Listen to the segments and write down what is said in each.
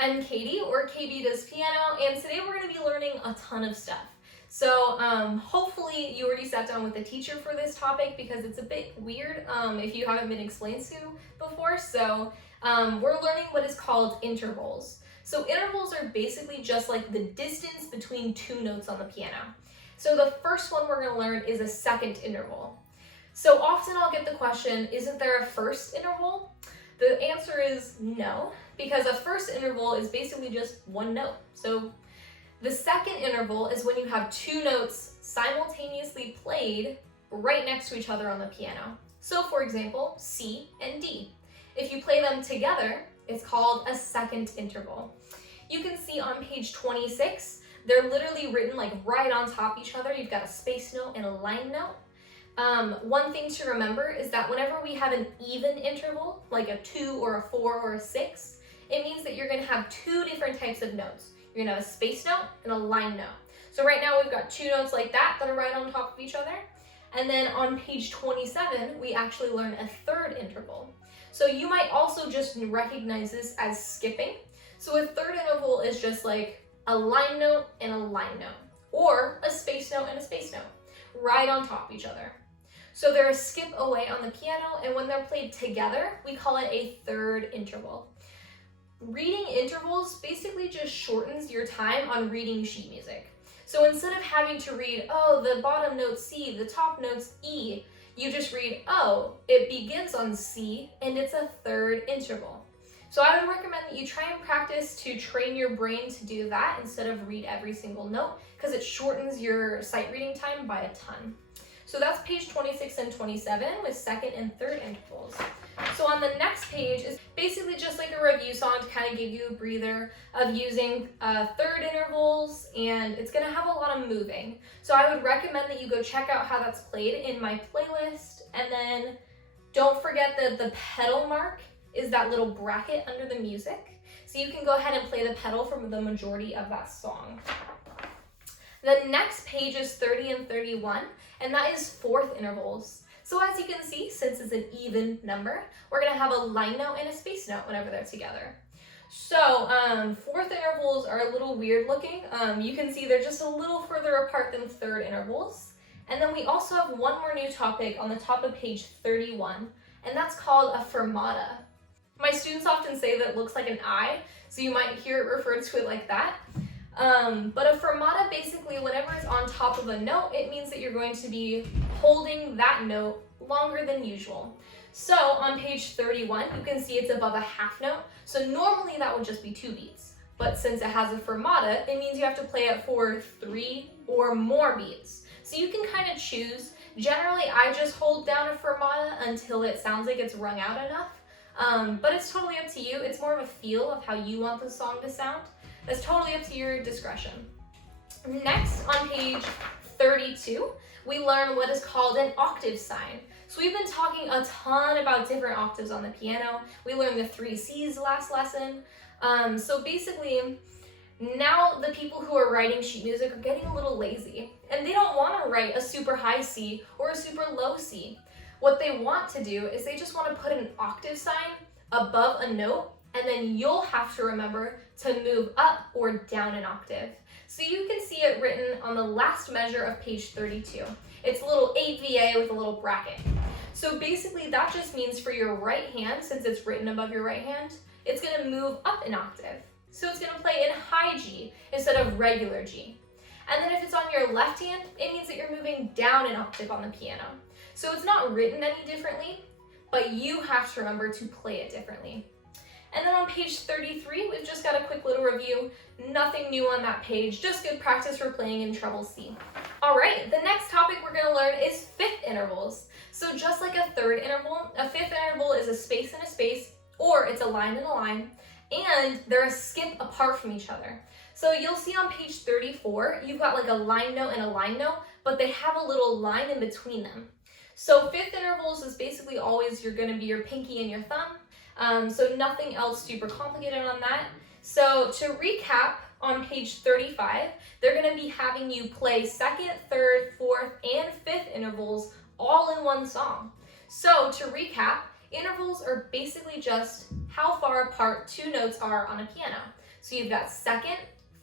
I'm Katie, or KB Does Piano, and today we're going to be learning a ton of stuff. So hopefully you already sat down with a teacher for this topic because it's a bit weird if you haven't been explained to before. So we're learning what is called intervals. So intervals are basically just like the distance between two notes on the piano. So the first one we're going to learn is a second interval. So often I'll get the question, isn't there a first interval? The answer is no, because a first interval is basically just one note. So the second interval is when you have two notes simultaneously played right next to each other on the piano. So for example, C and D. If you play them together, it's called a second interval. You can see on page 26, they're literally written like right on top of each other. You've got a space note and a line note. One thing to remember is that whenever we have an even interval, like a 2 or a 4 or a 6, it means that you're going to have two different types of notes. You're going to have a space note and a line note. So right now we've got two notes like that are right on top of each other. And then on page 27, we actually learn a third interval. So you might also just recognize this as skipping. So a third interval is just like a line note and a line note, or a space note and a space note, right on top of each other. So they're a skip away on the piano, and when they're played together, we call it a third interval. Reading intervals basically just shortens your time on reading sheet music. So instead of having to read, oh, the bottom note's C, the top note's E, you just read, oh, it begins on C, and it's a third interval. So I would recommend that you try and practice to train your brain to do that instead of read every single note, because it shortens your sight reading time by a ton. So that's page 26 and 27 with second and third intervals. So on the next page is basically just like a review song to kind of give you a breather of using third intervals, and it's going to have a lot of moving. So I would recommend that you go check out how that's played in my playlist, and then don't forget that the pedal mark is that little bracket under the music. So you can go ahead and play the pedal for the majority of that song. The next page is 30 and 31, and that is fourth intervals. So as you can see, since it's an even number, we're going to have a line note and a space note whenever they're together. So fourth intervals are a little weird looking. You can see they're just a little further apart than third intervals. And then we also have one more new topic on the top of page 31, and that's called a fermata. My students often say that it looks like an I, so you might hear it referred to it like that. But a fermata, basically, whenever it's on top of a note, it means that you're going to be holding that note longer than usual. So on page 31, you can see it's above a half note. So normally that would just be 2 beats. But since it has a fermata, it means you have to play it for 3 or more beats. So you can kind of choose. Generally, I just hold down a fermata until it sounds like it's rung out enough. But it's totally up to you. It's more of a feel of how you want the song to sound. That's totally up to your discretion. Next, on page 32, we learn what is called an octave sign. So we've been talking a ton about different octaves on the piano. We learned the 3 C's last lesson. So basically, now the people who are writing sheet music are getting a little lazy, and they don't want to write a super high C or a super low C. What they want to do is they just want to put an octave sign above a note, and then you'll have to remember to move up or down an octave. So you can see it written on the last measure of page 32. It's a little 8VA with a little bracket. So basically that just means for your right hand, since it's written above your right hand, it's going to move up an octave. So it's going to play in high G instead of regular G. And then if it's on your left hand, it means that you're moving down an octave on the piano. So it's not written any differently, but you have to remember to play it differently. And then on page 33, we've just got a quick little review. Nothing new on that page, just good practice for playing in treble C. All right, the next topic we're going to learn is fifth intervals. So just like a third interval, a fifth interval is a space and a space, or it's a line and a line, and they're a skip apart from each other. So you'll see on page 34, you've got like a line note and a line note, but they have a little line in between them. So fifth intervals is basically always you're going to be your pinky and your thumb. So nothing else super complicated on that. So to recap, on page 35, they're going to be having you play second, third, fourth, and fifth intervals all in one song. So to recap, intervals are basically just how far apart two notes are on a piano. So you've got second,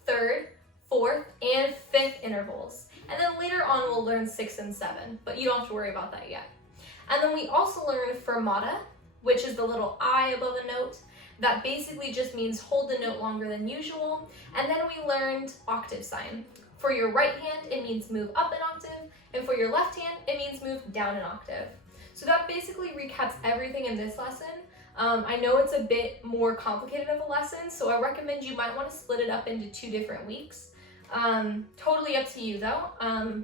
third, fourth, and fifth intervals. And then later on we'll learn 6 and 7, but you don't have to worry about that yet. And then we also learn fermata, which is the little I above a note. That basically just means hold the note longer than usual. And then we learned octave sign. For your right hand, it means move up an octave, and for your left hand, it means move down an octave. So that basically recaps everything in this lesson. I know it's a bit more complicated of a lesson, so I recommend you might want to split it up into 2 different weeks. Totally up to you though.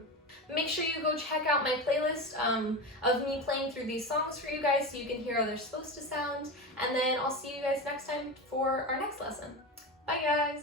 Make sure you go check out my playlist of me playing through these songs for you guys so you can hear how they're supposed to sound. And then I'll see you guys next time for our next lesson. Bye guys!